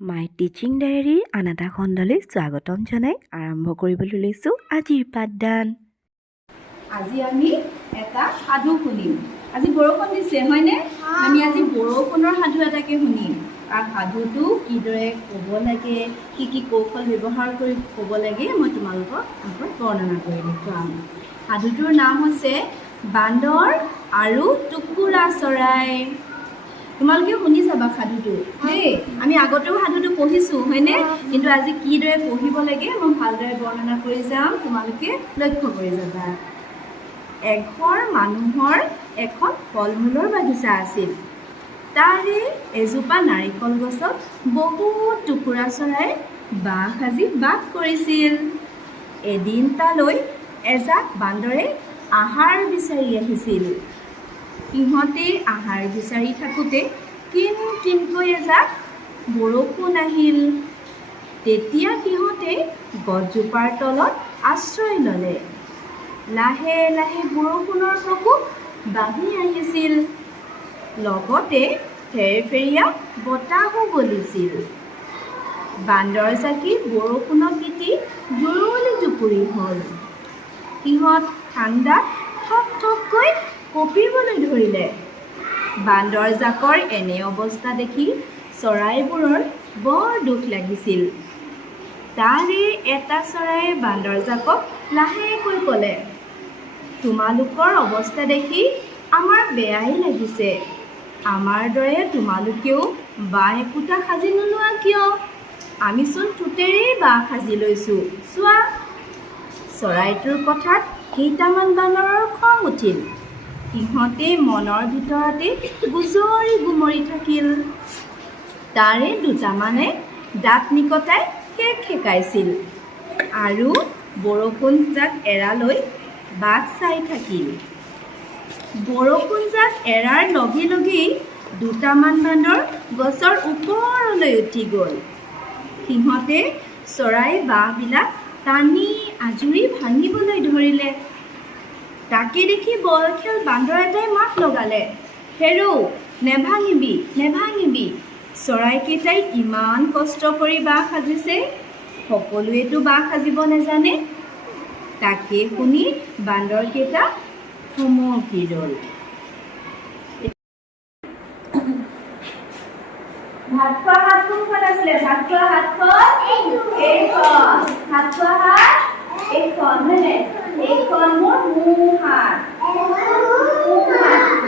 মাই teaching ডায়েৰীৰ আন এটা খণ্ডলৈ স্বাগতম জনাই আৰম্ভ কৰিবলৈ লৈছোঁ আজিৰ পাঠদান। আজি আমি এটা সাধু শুনিম। আজি বৰষুণ দিছে হয়নে? আমি আজি বৰষুণৰ সাধু এটাকে শুনিম। আৰু সাধুটো কিদৰে ক'ব লাগে, কি কি কৌশল ব্যৱহাৰ কৰি ক'ব লাগে মই তোমালোকক আগত বৰ্ণনা কৰি দেখুৱাম। সাধুটোৰ নাম হৈছে বান্দৰ আৰু টুকুৰা চৰাই। তোমালোকে শুনি চাবা সাধুটো দেই। আমি আগতেও সাধুটো পঢ়িছোঁ হয়নে? কিন্তু আজি কিদৰে পঢ়িব লাগে মই ভালদৰে বৰ্ণনা কৰি যাম, তোমালোকে লক্ষ্য কৰি যাবা। এঘৰ মানুহৰ এখন ফল মূলৰ বাগিচা আছিল। তাৰে এজোপা নাৰিকল গছত বহুত টুকুৰা চৰাই বাহ সাজি বাস কৰিছিল। এদিন তালৈ এজাক বান্দৰে আহাৰ বিচাৰি আহিছিল। সিহঁতে আহাৰ বিচাৰি থাকোঁতে কিনকৈ এজাক বৰষুণ আহিল। তেতিয়া সিহঁতে গছজোপাৰ তলত আশ্ৰয় ল'লে। লাহে লাহে বৰষুণৰ প্ৰকোপ বাঢ়ি আহিছিল। লগতে ফেৰফেৰীয়া বতাহো বলিছিল। বান্দৰজাকি বৰষুণত তিতি জুৰুলি জুপুৰি হ'ল। সিহঁত ঠাণ্ডাত থক থককৈ কঁপিবলৈ ধৰিলে। বান্দৰজাকৰ এনে অৱস্থা দেখি চৰাইবোৰৰ বৰ দুখ লাগিছিল। তাৰে এটা চৰায়ে বান্দৰজাকক লাহেকৈ ক'লে, তোমালোকৰ অৱস্থা দেখি আমাৰ বেয়াই লাগিছে। আমাৰ দৰে তোমালোকেও বাঁহ একোটা সাজি নোলোৱা কিয়? আমিচোন ঠোঁটেৰেই বাঁহ সাজি লৈছোঁ, চোৱা। চৰাইটোৰ কথাত কেইটামান বান্দৰৰ খং উঠিল। সিহঁতে মনৰ ভিতৰতে গুজৰি গুমৰি থাকিল। তাৰে দুটামানে দাঁত নিকটাই খেকাইছিল আৰু বৰষুণজাক এৰালৈ বাট চাই থাকিল। বৰষুণজাক এৰাৰ লগে লগেই দুটামান বান্দৰ গছৰ ওপৰলৈ উঠি গ'ল। সিহঁতে চৰাই বাঁহবিলাক টানি আজুৰি ভাঙিবলৈ ধৰিলে। তাকে দেখি বয়সীয়াল বান্দৰ এটাই মাত লগালে, হেৰৌ, নেভাঙিবি নেভাঙিবি। চৰাইকেইটাই ইমান কষ্ট কৰি বাঁহ সাজিছে, সকলোৱেতো বাঁহ সাজিব নেজানে। তাকে শুনি বান্দৰকেইটা থমকি ৰ'ল। ভাত খোৱা হাত কোনখন আছিলে? ভাত খোৱা হাতখন এইখন। ভাত খোৱা হাত এইখন হয়নে? এইখন মোৰ সোঁ হাত।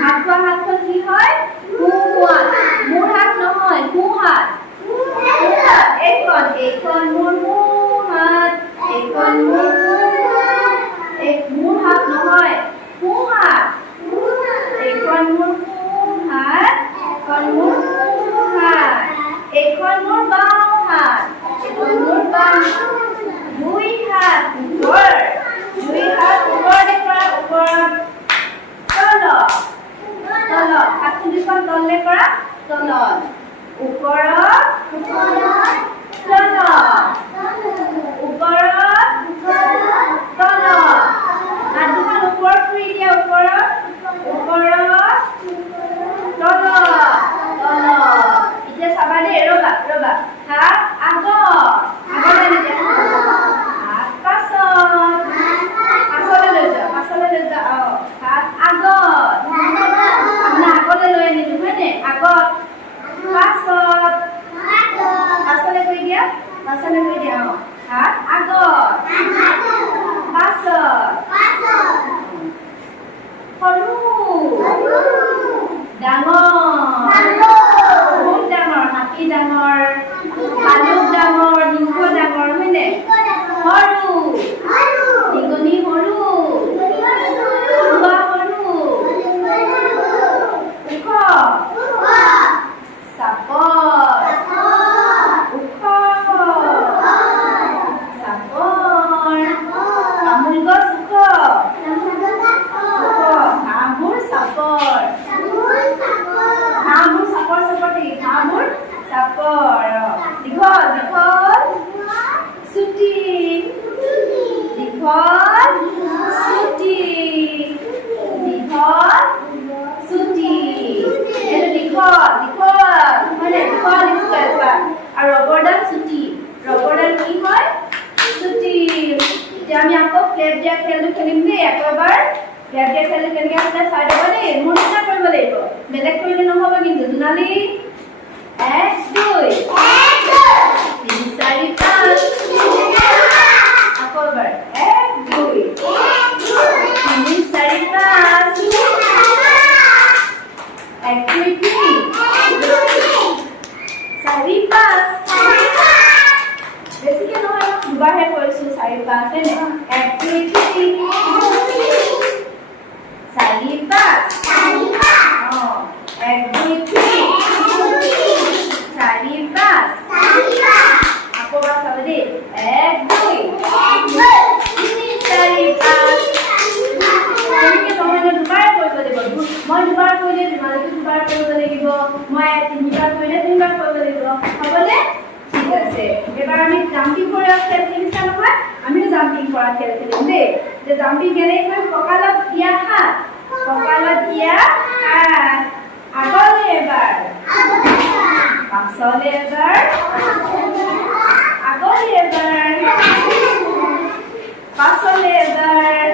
ভাত খোৱা হাতখন কি হয়? সোঁ হাত। মোৰ হাত নহয়, সোঁ হাত। এইখন মোৰ সোঁ হাত। এইখন মোৰ হাত নহয়, সোঁ হাত। এইখন মোৰ সোঁ হাত। এইখন মোৰ সোঁ হাত। এইখন মোৰ বাওঁ হাত। এইখন মোৰ বাওঁ হাত। দুই হাত ওপৰ। দুই হাত ওপৰলৈ কৰা, ওপৰত। তলত। তলত। হাতখন দুখন তললৈ কৰা, তলত। ওপৰত। তলত। ওপৰত। তলত। হাত দুখন ওপৰত কৰি দিয়া, ওপৰত। ওপৰত। তলত। তলত। এতিয়া চাবা দেই, ৰ'বা। হাত আগত। আগলৈ নিদিয়া। হাত পাছত। পাছলৈ লৈ যোৱা। হাত আগত। আপোনাৰ আগলৈ লৈ আনিলো হয়নে? আগত। পাছত। পাছলৈ কৰি দিয়া। হাত আগত। পাছত। সৰু। ডাঙৰ। বহুত ডাঙৰ। হাতী ডাঙৰ। ভালুক ডাঙৰ। সিংহ ডাঙৰ হয়নে? সৰু। নিগনি সৰু। পৰুৱা সৰু। ওখ। চাপৰ। তামোল গছ ওখ। ঘাঁহবোৰ চাপৰ। ঘাঁহবোৰ চাপৰ নেকি? ঘাঁহবোৰ চাপৰ। দীঘল। চুটি। টেপ দিয়া খেলটো খেলিম দেই আকৌ এবাৰ টেপ দিয়া খেলটো কেনেকৈ আছিলে চাই ল'ব দেই মোৰ নিচিনা কৰিব লাগিব বেলেগ কৰিলে নহ'ব কিন্তু জোনালী 1 2 3 4 5 আকৌ এবাৰ 1 2 3 4 5 1 2 3 4 5 বেছিকৈ নহয় দুবাৰহে কৰিছোঁ 4 5 হয়নে 1 2 3 4 5 অঁ 1 2 3 4 5 আকৌ এবাৰ চাব দেই 1 2 3 4 5 তেনেকৈ নহয় দুবাৰ কৰিব লাগিব মই দুবাৰ কৰিলে তোমালোকে দুবাৰ কৰিব লাগিব মই 3বাৰ কৰিলে 3বাৰ কৰিব লাগিব হ'বনে ঠিক আছে এবাৰ আমি জাম্পিং কৰা খেল খেলিছা নহয় আমিও জাম্পিং কৰা খেল খেলিম দেই যে জাম্পিং কেনেকৈ কৰিম কঁকালত দিয়া হাত আগলৈ এবাৰ পাছলৈ এবাৰ আগলৈ এবাৰ পাছলৈ এবাৰ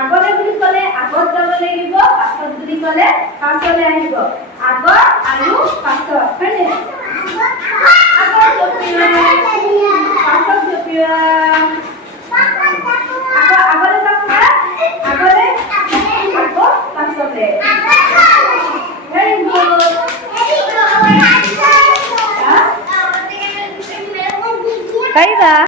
আগলৈ বুলি ক'লে আগত যাব লাগিব পাছত বুলি ক'লে পাছলৈ আহিব আগত আৰু পাছত হয়নে আগত জঁপিওৱা পাছত জঁপিওৱা